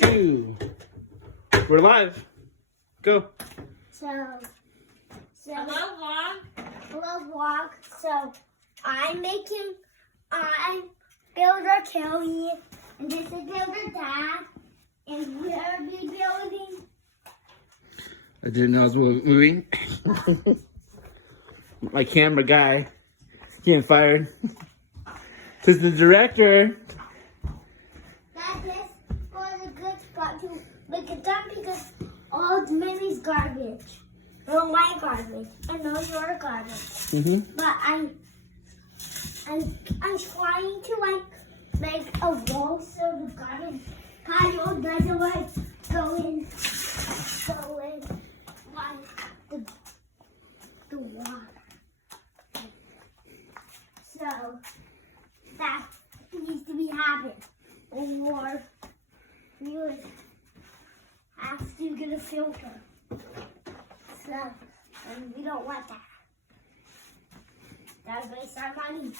2. We're live. Go. Hello vlog. So I'm builder Cillian, and this is builder Dad, and we'll be building. I didn't know I was moving. My camera guy getting fired. This is the director. That this was a good spot to make it done because all the Mimmy's garbage. Or my garbage. And no your garbage. But I'm trying to make a wall so the garbage pile doesn't go in the water. So that needs to be happening. Or you would have to get a filter. So, and we don't want that. That wastes our money.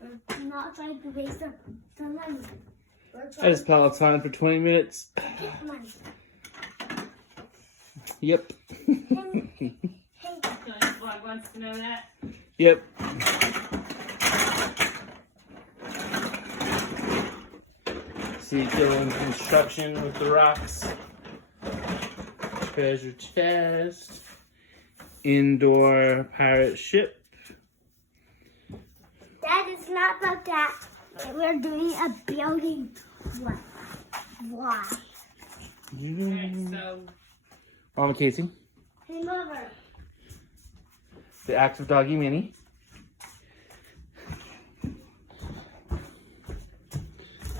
We're not trying to waste our money. I just Peloton for 20 minutes. Get money. Yep. Hey. Vlog wants to know that. Yep. See Cillian's construction with the rocks. Treasure chest. Indoor pirate ship. That is not about that. We're doing a building one. Why? Okay, so Mama Casey. Hey, Mother. The active doggy mini.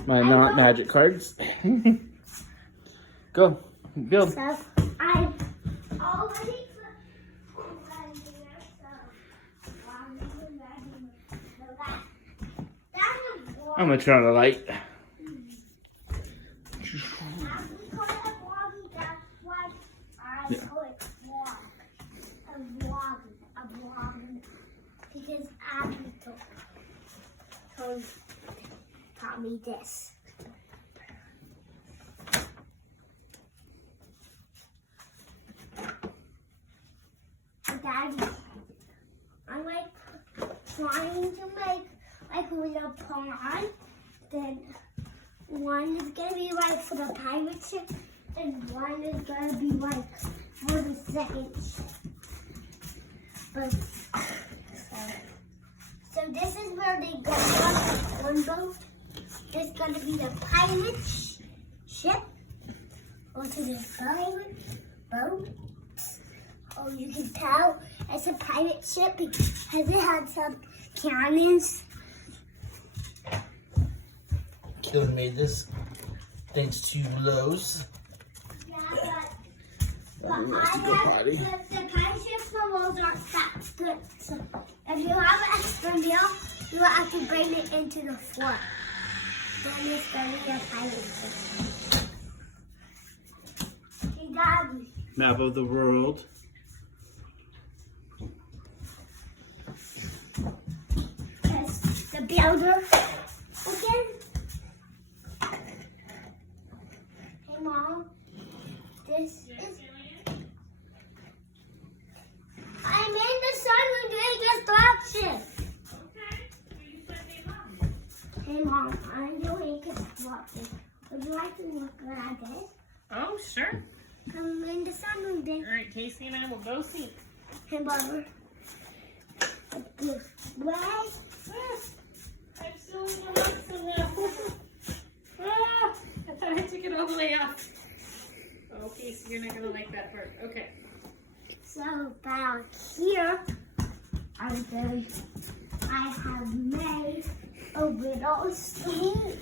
My not magic cards. Go. Build. So, I already I'm gonna turn on the light. Because Abby taught me this. Daddy, I'm trying to make a little pond. Then one is gonna be for the pirate ship, and one is gonna be for the second ship. But so this is where they go on one boat. This is gonna be the pirate ship. Onto the pirate boat. Oh, you can tell it's a pirate ship because it had some cannons. Cillian made this thanks to Lowe's. Yeah, but the pirate ship's walls aren't that good. So if you have an extra meal, you will have to bring it into the fort. Then it's going to be a pirate ship. Hey, Daddy. Map of the world. The builder again. Hey Mom, this is. I'm in the sun and doing construction. okay. So you said hey mom. Hey Mom, I'm doing construction. Would you like to look at this? Oh sure. I'm in the sun and doing. All right, Casey and I will go see. Hey Mother. This way. I'm still in the house and I thought I took it all the way off. Oh, Casey, you're not gonna like that part. Okay. So about here, I have made a little scene.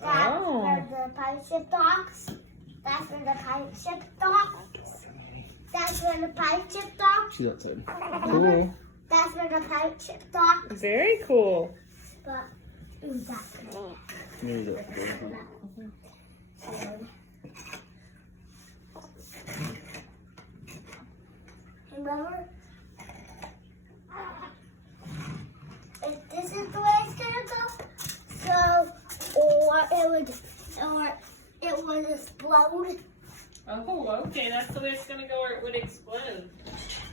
That's where the pirate ship docks. That's where the pirate ship docks. That's where the pirate ship docks. She's outside. Cool. That's where the pirate ship docks. Very cool. But exactly. Maybe the Remember? If this is the way it's gonna go. So, or it would explode. Oh, okay. That's the way it's gonna go, or it would explode.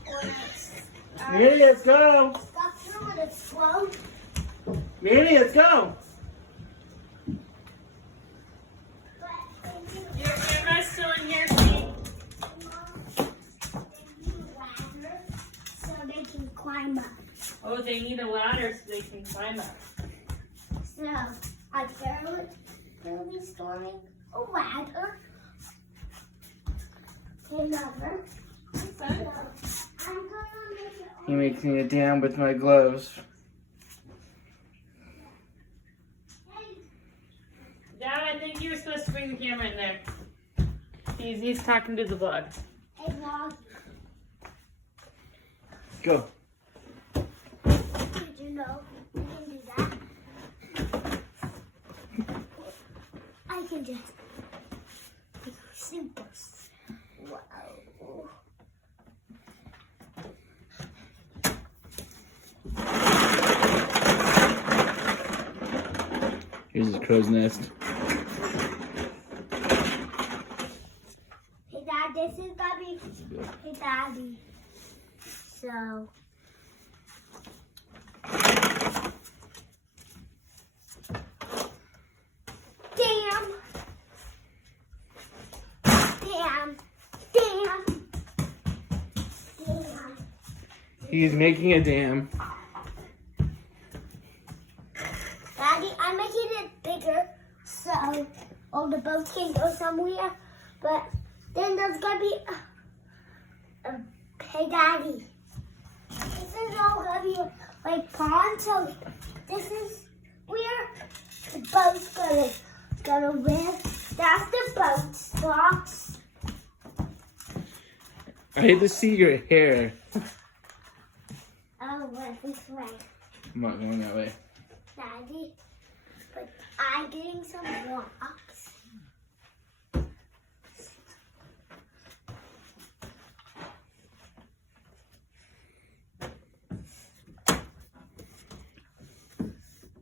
Or it's, Manny, let's go. stuff would explode. Manny, let's go. Your camera's still in here, see? So they can climb up. Oh, they need a ladder so they can climb up. So I will be storing a ladder. Another. So I'm gonna make it. He makes me a dam with my gloves. Dad, I think you were supposed to bring the camera in there. He's talking to the bug. A log. Go. Did you know you can do that? I can just super. Wow. Here's his crow's nest. Hey Dad, this is gonna be. Hey Daddy. So. Damn. He's making a dam. Daddy, I'm making it bigger so all the boats can go somewhere. But then there's gonna be hey Daddy. This is all gonna be like pond, so this is where the boat's gonna live. That's the boat box. I hate to see your hair. Oh, what this way, I'm not going that way. Daddy? But I'm getting some rocks.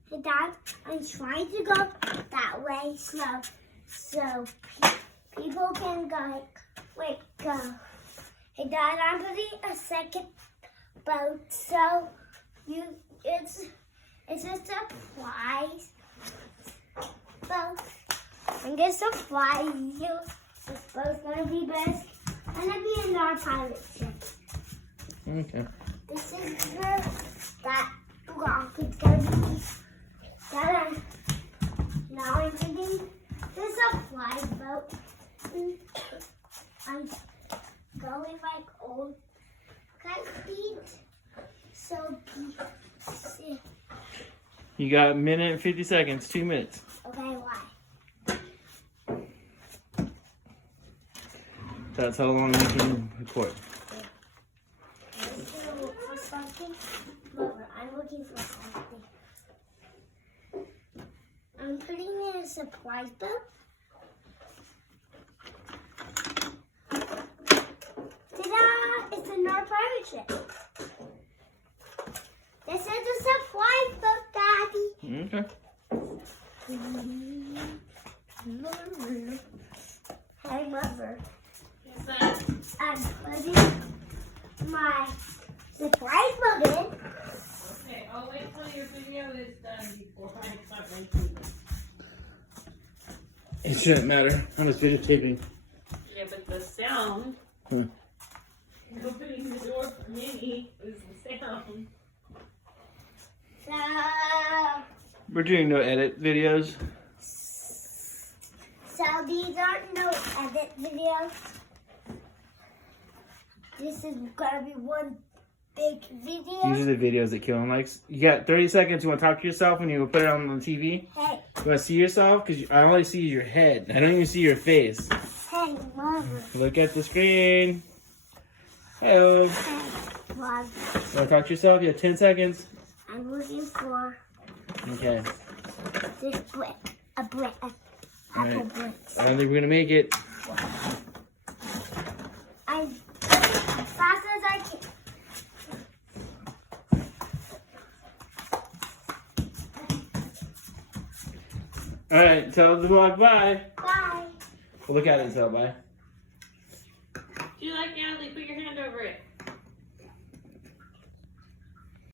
Hey Dad, I'm trying to go that way slow so people can go. Wait, go. Hey Dad, I'm putting a second boat so it's a surprise boat. I'm gonna surprise you. This boat's gonna be best. I'm gonna be in our pirate ship. Okay. This is where that rock is gonna be. Now I'm thinking this is a fly boat. I'm going like old feet. So see. You got a minute and 50 seconds, 2 minutes. Okay, why? That's how long you can record. I'm look for something. Mother, I'm looking for something. I'm putting in a surprise boat. Ta-da! It's another pirate ship. This is a surprise boat, Daddy. Okay. Hey, Mother. What's that? I'm putting my surprise boat in. Okay, I'll wait till your video is done before I start my TV. It shouldn't matter. I'm just videotaping. Yeah, but the sound. Huh. Opening the door for me is the sound. So, We're doing no edit videos. these aren't no edit videos. This is gonna be one big video. These are the videos that Cillian likes. You got 30 seconds. You want to talk to yourself when you put it on the TV? Hey, You want to see yourself? Because I only see your head. I don't even see your face. hey, Mother. Look at the screen. Hello. Hey, Mother. You want to talk to yourself? You have 10 seconds. I'm looking for Okay. this brick. A brick. All Apple right. bricks. I don't think we're going to make it. I'm as fast as I can. All right. tell the vlog bye. Bye. Look at it and tell bye. Do you like Natalie? Put your hand over it.